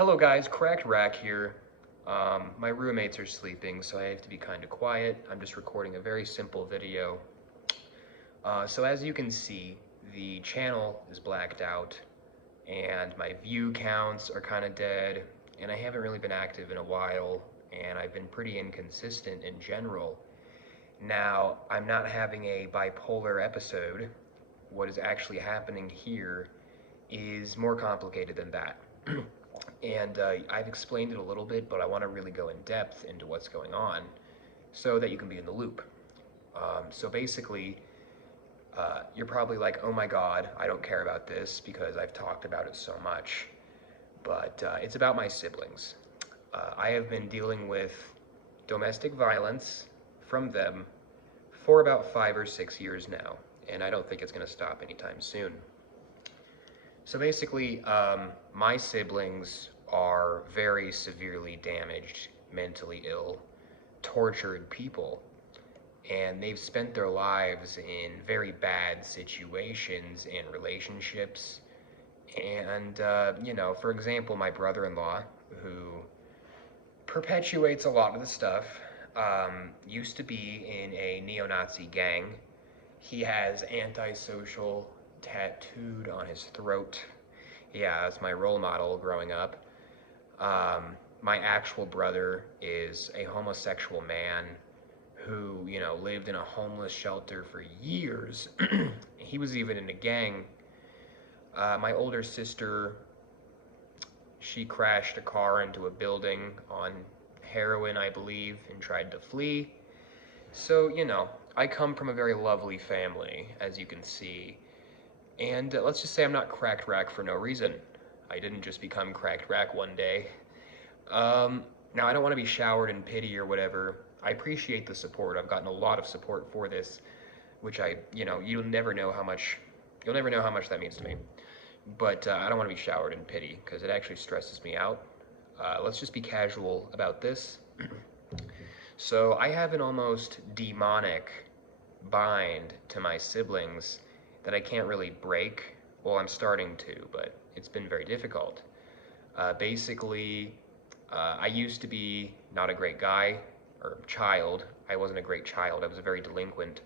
Hello guys, Cracked Rack here. My roommates are sleeping, so I have to be kind of quiet. I'm just recording a very simple video. So as you can see, the channel is blacked out, and my view counts are kind of dead, and I haven't really been active in a while, and I've been pretty inconsistent in general. Now, I'm not having a bipolar episode. What is actually happening here is more complicated than that. And I've explained it a little bit, but I want to really go in depth into what's going on so that you can be in the loop. So basically, you're probably like, oh my God, I don't care about this because I've talked about it so much. But it's about my siblings. I have been dealing with domestic violence from them for about 5 or 6 years now, and I don't think it's going to stop anytime soon. So basically, my siblings are very severely damaged, mentally ill, tortured people, and they've spent their lives in very bad situations and relationships. And, for example, my brother-in-law, who perpetuates a lot of the stuff, used to be in a neo-Nazi gang. He has antisocial tattooed on his throat. Yeah, that's my role model growing up. My actual brother is a homosexual man who, lived in a homeless shelter for years. He was even in a gang. My older sister, she crashed a car into a building on heroin, I believe, and tried to flee. So, I come from a very lovely family, as you can see. And let's just say I'm not Cracked Rack for no reason. I didn't just become Cracked Rack one day. Now, I don't want to be showered in pity or whatever. I appreciate the support. I've gotten a lot of support for this, which you'll never know how much that means to me. But I don't want to be showered in pity because it actually stresses me out. Let's just be casual about this. So I have an almost demonic bind to my siblings that I can't really break. Well, I'm starting to, but it's been very difficult. Basically, I used to be not a great guy or child. I wasn't a great child. I was a very delinquent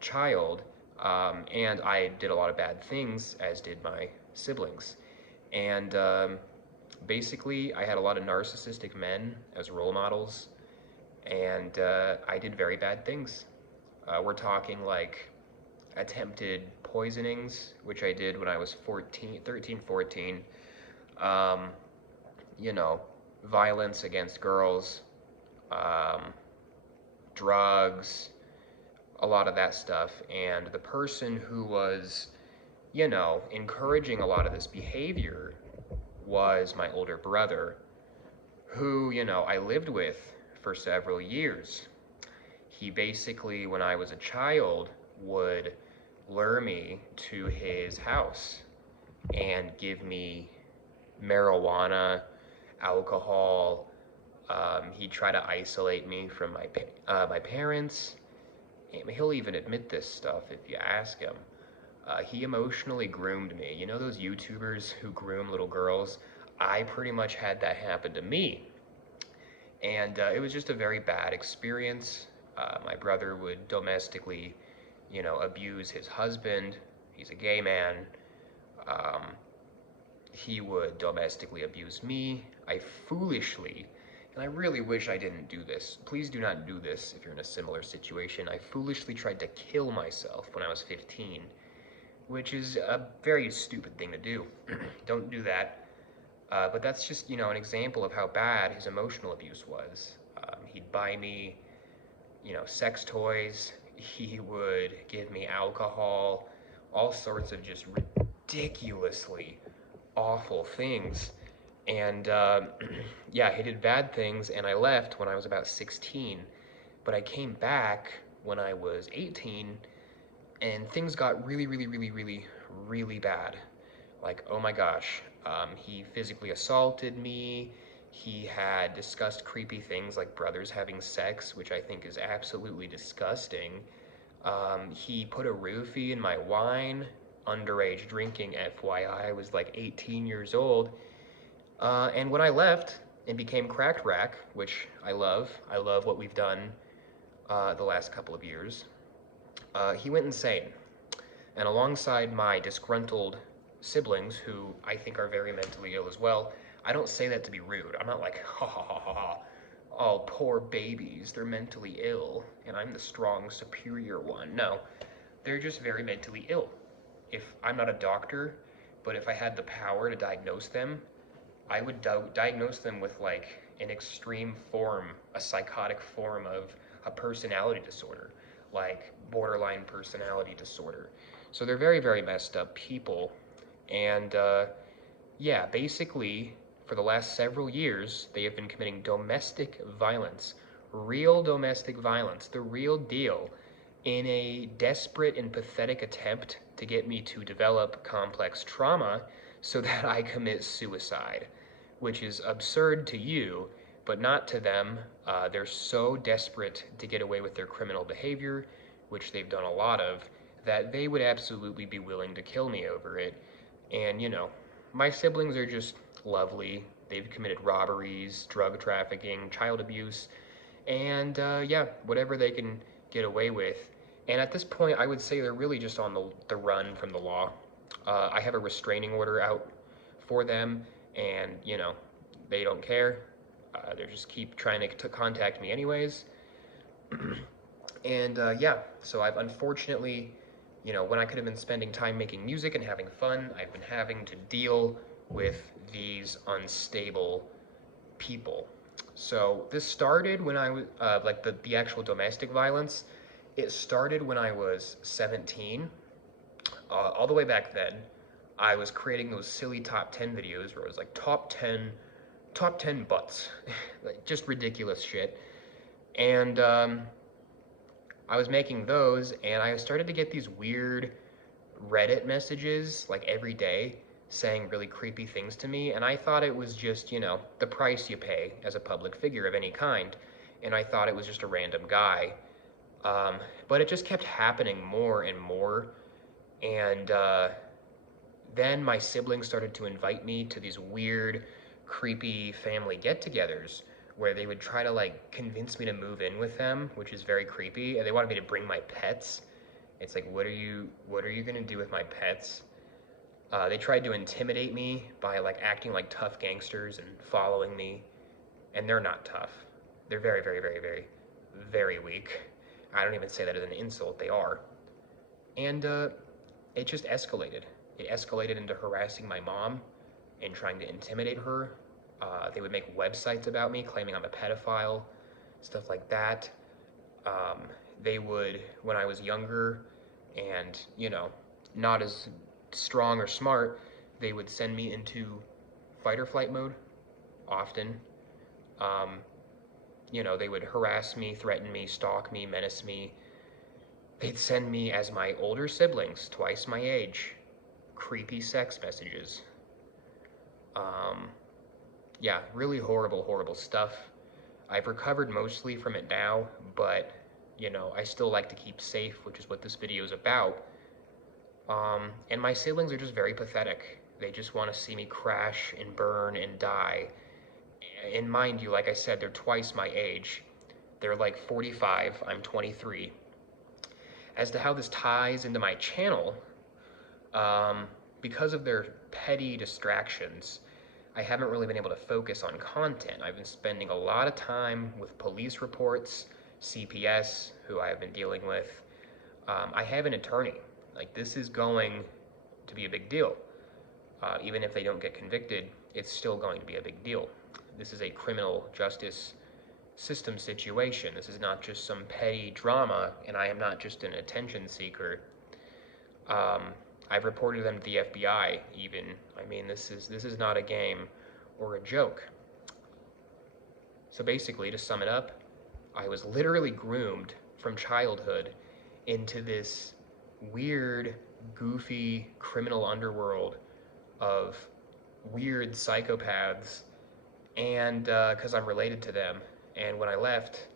child, and I did a lot of bad things, as did my siblings. And basically, I had a lot of narcissistic men as role models, and I did very bad things. We're talking like attempted poisonings, which I did when I was 13, 14. Um, Violence against girls, drugs, a lot of that stuff. And the person who was, encouraging a lot of this behavior was my older brother, who, I lived with for several years. He basically, when I was a child, would lure me to his house and give me marijuana, alcohol. He'd try to isolate me from my parents. And he'll even admit this stuff if you ask him. He emotionally groomed me. You know those YouTubers who groom little girls? I pretty much had that happen to me. And it was just a very bad experience. My brother would domestically, abuse his husband. He's a gay man. He would domestically abuse me. I foolishly, and I really wish I didn't do this. Please do not do this if you're in a similar situation. I foolishly tried to kill myself when I was 15, which is a very stupid thing to do. Don't do that. But that's just, an example of how bad his emotional abuse was. He'd buy me, sex toys. He would give me alcohol, all sorts of just ridiculously awful things. And yeah, he did bad things, and I left when I was about 16. But I came back when I was 18, and things got really, really, really, really, really bad. Like, oh my gosh, he physically assaulted me. He had discussed creepy things like brothers having sex, which I think is absolutely disgusting. He put a roofie in my wine, underage drinking, FYI. I was like 18 years old. And when I left and became Cracked Rack, which I love what we've done the last couple of years, he went insane. And alongside my disgruntled siblings, who I think are very mentally ill as well, I don't say that to be rude. I'm not like, ha ha ha ha ha, oh, poor babies, they're mentally ill, and I'm the strong, superior one. No, they're just very mentally ill. If I'm not a doctor, but if I had the power to diagnose them, I would diagnose them with like an extreme form, a psychotic form of a personality disorder, like borderline personality disorder. So they're very, very messed up people. And yeah, basically, for the last several years, they have been committing domestic violence, real domestic violence, the real deal, in a desperate and pathetic attempt to get me to develop complex trauma so that I commit suicide, which is absurd to you, but not to them. They're so desperate to get away with their criminal behavior, which they've done a lot of, that they would absolutely be willing to kill me over it. And, you know, my siblings are just lovely. They've committed robberies, drug trafficking, child abuse, and yeah, whatever they can get away with. And at this point, I would say they're really just on the run from the law. I have a restraining order out for them, and, you know, they don't care. They just keep trying to contact me anyways. And yeah, so I've unfortunately, you know, when I could have been spending time making music and having fun, I've been having to deal with these unstable people. So this started when I was, like the actual domestic violence, it started when I was 17. All the way back then, I was creating those silly top 10 videos where it was like top 10 butts, like just ridiculous shit. And I was making those, and I started to get these weird Reddit messages like every day saying really creepy things to me, and I thought it was just, you know, the price you pay as a public figure of any kind, and I thought it was just a random guy. But it just kept happening more and more, and then my siblings started to invite me to these weird, creepy family get-togethers where they would try to like convince me to move in with them, which is very creepy, and they wanted me to bring my pets. It's like, what are you gonna do with my pets? They tried to intimidate me by like acting like tough gangsters and following me, and they're not tough. They're very, very, very, very, very weak. I don't even say that as an insult, they are. And it just escalated. It escalated into harassing my mom and trying to intimidate her. They would make websites about me, claiming I'm a pedophile, stuff like that. They would, when I was younger and, you know, not as strong or smart, they would send me into fight or flight mode often. You know, they would harass me, threaten me, stalk me, menace me. They'd send me as my older siblings, twice my age, creepy sex messages. Yeah, really horrible, horrible stuff. I've recovered mostly from it now, but, you know, I still like to keep safe, which is what this video is about. And my siblings are just very pathetic. They just want to see me crash and burn and die. And mind you, like I said, they're twice my age. They're like 45, I'm 23. As to how this ties into my channel, because of their petty distractions, I haven't really been able to focus on content. I've been spending a lot of time with police reports, CPS, who I have been dealing with. I have an attorney. Like, this is going to be a big deal. Even if they don't get convicted, it's still going to be a big deal. This is a criminal justice system situation. This is not just some petty drama, and I am not just an attention seeker. I've reported them to the FBI even. I mean, this is not a game or a joke. So basically, to sum it up, I was literally groomed from childhood into this weird, goofy criminal underworld of weird psychopaths, and because I'm related to them. And when I left,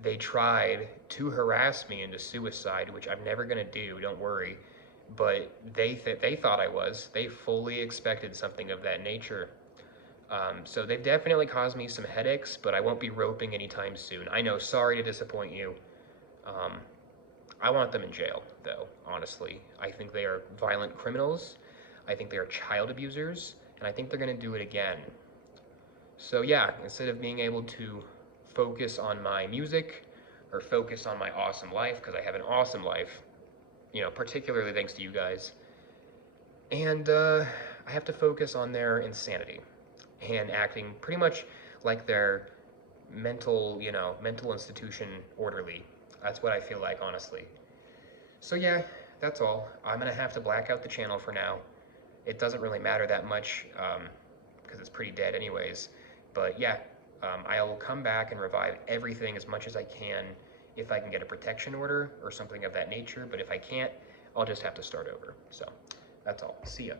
they tried to harass me into suicide, which I'm never gonna do, don't worry. But they thought I was. They fully expected something of that nature. So they've definitely caused me some headaches, but I won't be roping anytime soon. I know, sorry to disappoint you. Um, I want them in jail, though, honestly. I think they are violent criminals. I think they are child abusers, and I think they're going to do it again. So yeah, instead of being able to focus on my music or focus on my awesome life, because I have an awesome life, particularly thanks to you guys, and I have to focus on their insanity and acting pretty much like their mental institution orderly. That's what I feel like, honestly. So yeah, that's all. I'm gonna have to black out the channel for now. It doesn't really matter that much because it's pretty dead anyways. But yeah, I will come back and revive everything as much as I can if I can get a protection order or something of that nature. But if I can't, I'll just have to start over. So that's all. See ya.